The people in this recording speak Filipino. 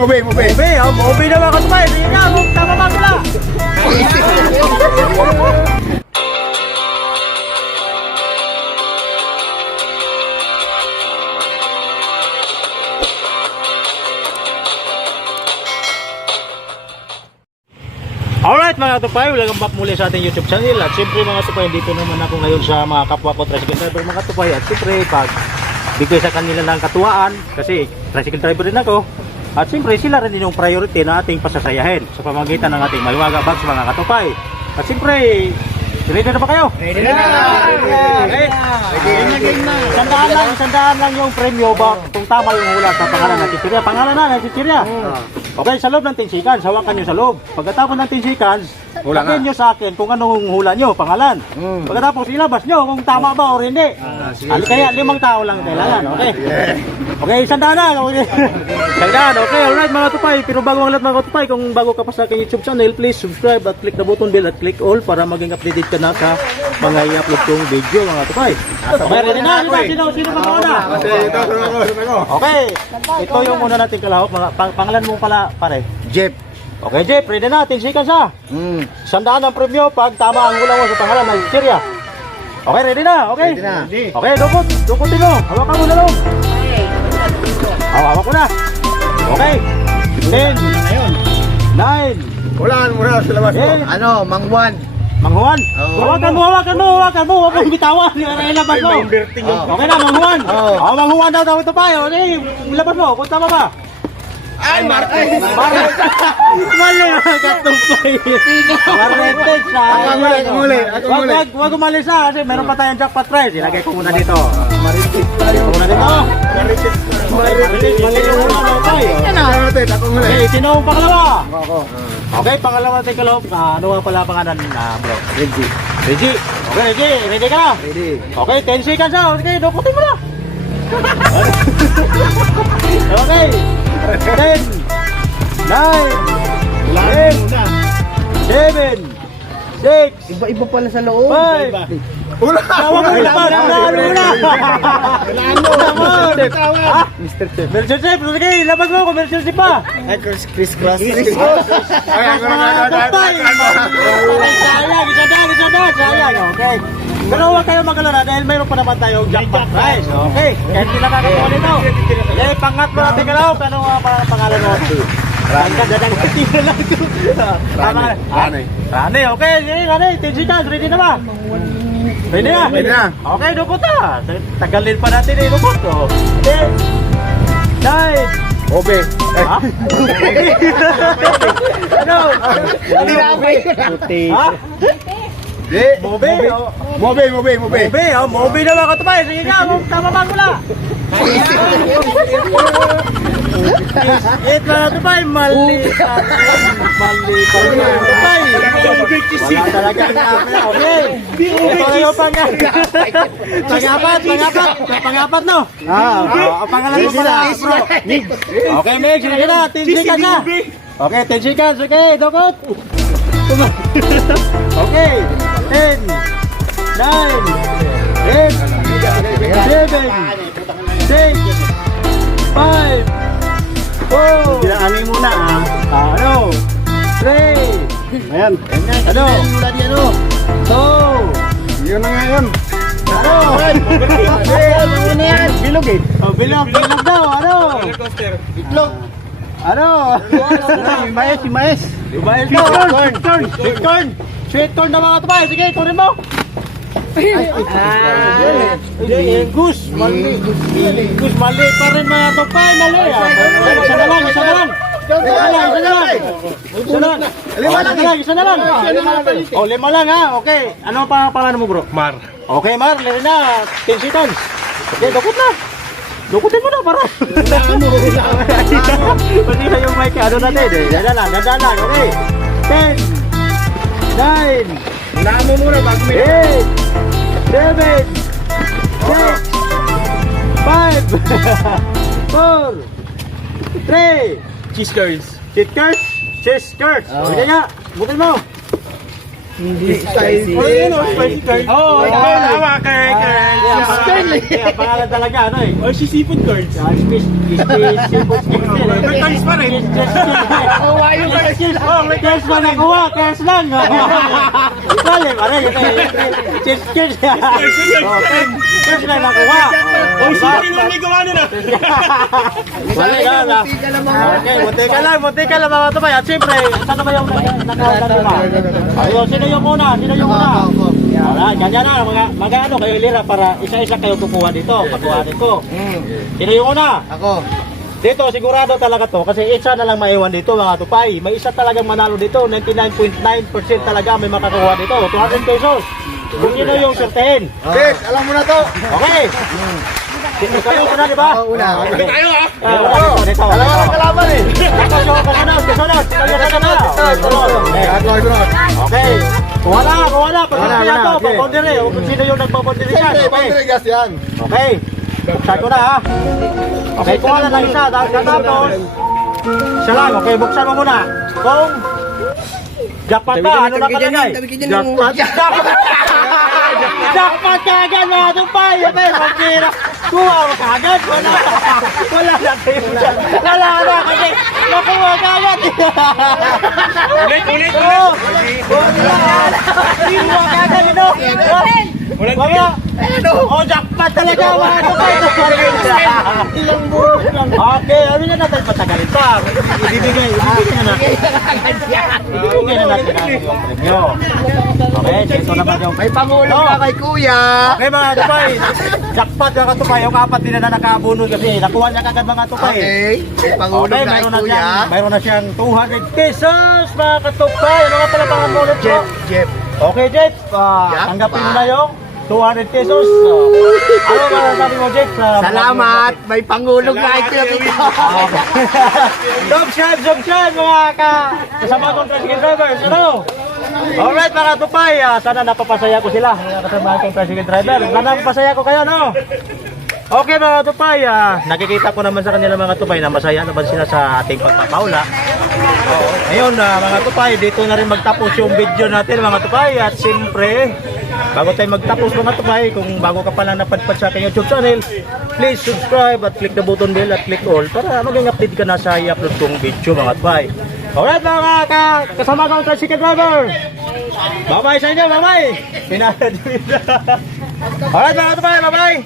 Mobe. Mobe na mga katupay. Sige nga, tama ba sila? Alright mga katupay, welcome back muli sa ating YouTube channel. At siyempre mga katupay, dito naman ako ngayon sa mga kapwa ko tricycle driver mga katupay. At siyempre pag bigay sa kanila ng katuwaan, kasi tricycle driver rin ako. At siyempre sila rin din yung priority na ating pasasayahin sa pamamagitan ng ating Maliwaga Bags mga katupay. At siyempre, ready na ba kayo? Ready na! Isandaan lang yung premyo ba kung tama yung hula sa pangalan ng chichirya. Pangalan na ng chichirya. Okay, sa loob ng 10 seconds, hawakan nyo sa loob. Pagkatapos ng 10 seconds, sabihin nyo sa akin kung anong hula nyo, pangalan. Pagkatapos ilabas nyo kung tama ba o hindi. Kaya 5 tao lang kailangan, okay? Okay, isandaan na. Isandaan, okay, alright mga tupay. Pero bago ang lahat mga tupay, kung bago ka pa sa aking YouTube channel, please subscribe at click the button bell at click all para maging updated ka na sa mga i-upload kong video mga tupay. Okay, ready na? Sino ba mauna? Okay, ito yung muna natin kalahok. Pangalan mo pala pare? Jeff. Okay Jeff, ready na? 10 seconds ha? Sandaan ang premyo pag tama ang hula mo sa pangalan ng chichirya. Okay, ready na? Okay? Ready na. Okay, dukutin mo. Hawakan mo na lang. Hawak ko na. Okay. 10 9 Mula sa labas mo. Ano, Mang Juan? Mang Juan. Oo. Hawakan mo. Huwag kang bitawan. Ilabas mo. Okay na, Mang Juan. Mang Juan daw ito pa. Okay, ilabas mo. Kung tama ba? Ay, Martin! Mali mga katumpay. Marretes ha. Ako muli. Huwag umalis ha. Kasi meron pa tayong jackpot prize. Ilagay ko muna dito. Ilagay ko muna dito. Marites. Mali yung muna mga tayo. Ako muli. Okay, sino ang pangalawa? Ako. Okay, pangalawa natin kaloob. Ano nga pala pangalan bro? Reggie. Okay, Reggie. Ready ka na? Ready. Okay, 10 seconds ha. Okay, dukutin mo na. Okay. 10 9 8 7 6 Iba-iba pala sa loob. 5 Wala. Tawag mo na. Mr. Chef. Mr. Chef, sige, labas mo ako, Mr. Chef pa. Ay, Chris Cross. Ay, ako na. Sayang, okay. Pero huwag kayo mag-alala dahil mayroon pa naman tayong jackpot prize, okay? Kahit hindi nakakakuha nito. Okay, pangatlo natin kalawag, ano nga pangalan mo? Rane, okay, sige, Rane, 10 seconds, ready na ba? Ready na? Okay, dukot na. Tagalin pa natin eh, dukot. 10 9 Obe. Ha? Ano? Puti. Ha? Mobe? Mobe na mga katupay. Sige nga, tama ba mula? It mga katupay, mali pa rin mga katupay. Wala talaga na. Okay. Ito na yung pangapat no? Ang pangalan mo pala, bro. Okay, Meg, sige na. 10 seconds na. Okay, 10 seconds. Okay, dukot. Okay. 10 9 8 7 6 5 4 Ani muna ano 3 Ayan. ano Mula di ano? 2 Yun na nga yun. ano Ano yan? Bilog eh. bilog daw ano Itlog. ano Si Maes. Sweet corn na mga tupay. Sige, kunin mo. Engus. Mali pa rin mga tupay. Mali. Isa na lang. Isa na lang. O, 5 lang ha. Okay. Ano pa pangalan mo bro? Mar. Okay, Mar. Lili na. 10 seconds. Okay, dukot na. Dukutin mo na para. Pati na yung mic. Ano natin eh. Dandan lang. Okay. 10 9 Unahan mo muna bago may 8 7 6 5 4 3 Cheese curds. Cheese curds. Sige nga. Butin mo. Hindi spicy. Oo, Tama kay Kaya pangalan talaga, ano eh. O si seafood cards. Seafood May cards pa rin. Kawayo ka na sila. Oh, may cash pa nakuha, cash lang. Bale, pare, cheers. Cash lang nakuha. O si Pinoy may gawa nila. Bale ka. Okay, munti ka lang mga tumay. At siyempre, saan ba yung nakakalima? Ayun, sino yung una? Alright, ganyan na, mga ano kayo lira para isa-isa kayo kukuha dito. Pagkuhanin ko. Sino yung una? Ako. Dito, sigurado talaga to kasi isa na lang maiwan dito mga tupay. May isa talagang manalo dito, 99.9% talaga may makakuha dito. 200 pesos. Kung sino yung sertehin. Ted, alam mo na to. Okay. Kayo una, di ba? Una. Hindi tayo ah. Dito. Alam mo na kalaban eh. Kasunod. Kayo na na. Ako. Okay. Kuha na. Pagkakita Wala, to, okay. pagkondire. O kung sino yung nagpapondire yan. Siyempre, Okay. pang-regas yan. Okay. Buksan ko na ha. Okay, kuha na ng isa. Dahil katapos, isa lang. Okay, buksan mo muna. Kung jackpot ka, ano na kalagay? Jackpot. Jackpot ka agad mga tupay. Okay, magkira. Kuha mo ka agad. Wala na kayo dyan. Wala na kasi nakuha ka agad. Ulit. Oh, wala. Kuha ka agad. Ito. Wala. Oh, jackpot talaga mga tupay. Ilang buwan lang. Okay, ano na natin patagalin pa. Ibibigay na natin. Ibibigay na natin yung premyo. Okay, ito naman yung... May pangulong ka kay kuya. Okay mga tupay, jackpot mga tupay, yung apat din na nakabunod kasi nakuha niya kagad mga tupay. Okay. May pangulong Okay, ka kay kuya. mayroon na siyang 200 pesos mga katupay. Ano nga pala pangamulit ko? Jeff. Okay, Jet, tanggapin mo na yung 200 pesos. Ano ba sabi mo, Jet? Salamat. May pangulong na kay kuya dito. Jog-shot, mga kasama kong tricycle drivers. Ano? Alright mga tupay, sana napapasaya ko sila, mga kasama kong tricycle driver. Sana napapasaya ko kayo, no? Okay mga tupay, nakikita ko naman sa kanila mga tupay na masaya naman sila sa ating pagpapaula. Ngayon mga tupay, dito na rin magtapos yung video natin mga tupay. At siyempre, bago tayo magtapos mga tupay, kung bago ka pa lang napadpad sa aking YouTube channel, please subscribe at click the button bell at click all para maging update ka na sa i-upload kong video mga tupay. Alright mga kasama kong tricycle driver, bye bye sa inyo, bye bye. Alright mga tupay, bye bye.